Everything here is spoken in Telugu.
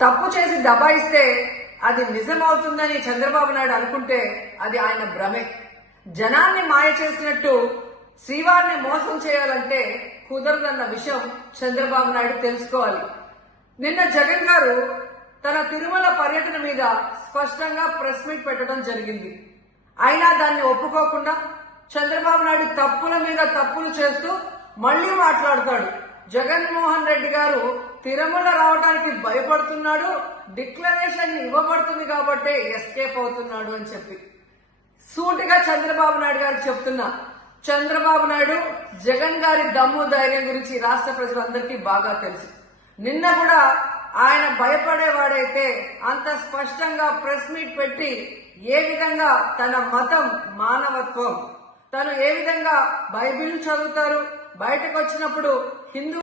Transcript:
తప్పు చేసి దబాయిస్తే అది నిజమవుతుందని చంద్రబాబు నాయుడు అనుకుంటే అది ఆయన భ్రమే. జనాన్ని మాయ చేసినట్టు శ్రీవారిని మోసం చేయాలంటే కుదరదన్న విషయం చంద్రబాబు నాయుడు తెలుసుకోవాలి. నిన్న జగన్ గారు తన తిరుమల పర్యటన మీద స్పష్టంగా ప్రెస్ మీట్ పెట్టడం జరిగింది. అయినా దాన్ని ఒప్పుకోకుండా చంద్రబాబు నాయుడు తప్పుల మీద తప్పులు చేస్తూ మళ్లీ మాట్లాడతాడు. జగన్మోహన్ రెడ్డి గారు తిరుమల రావడానికి భయపడుతున్నాడు, డిక్లరేషన్ ఇవ్వబడుతుంది కాబట్టి ఎస్కేప్ అవుతున్నాడు అని చెప్పి సూటిగా చంద్రబాబు నాయుడు గారికి చెప్తున్నా. చంద్రబాబు నాయుడు జగన్ గారి దమ్ము ధైర్యం గురించి రాష్ట్ర ప్రజలందరికీ బాగా తెలుసు. నిన్న కూడా ఆయన భయపడేవాడైతే అంత స్పష్టంగా ప్రెస్ మీట్ పెట్టి ఏ విధంగా తన మతం మానవత్వం, తను ఏ విధంగా బైబిల్ చదువుతారు, బయటకు వచ్చినప్పుడు హిందూ